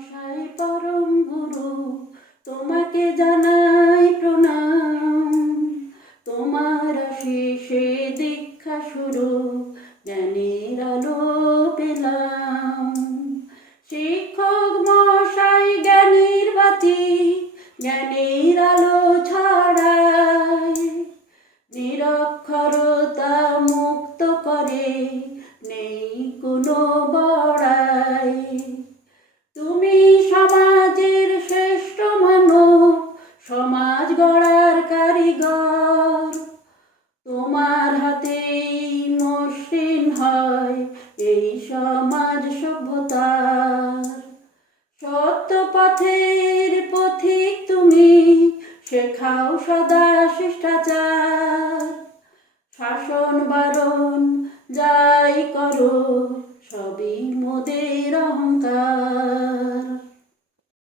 মশাই পরম গুরু, তোমাকে জানাই প্রণাম। তোমার আশিসে দীক্ষা শুরু, জ্ঞানের আলো পেলাম। শিক্ষক মশাই জ্ঞানের বাতি, জ্ঞানের আলো ছড়ায়। নিরক্ষরতা মুক্ত করে, নেই কোনো বড়াই। তুমি সমাজের শ্রেষ্ঠ মানব, সমাজ গড়ার কারিগর। তোমার হাতেই মসৃণ হয় এই সমাজ সভ্যতার। সত্য পথের পথিক তুমি, শেখাও সদা শিষ্টাচার। শাসন বারণ যাই করো,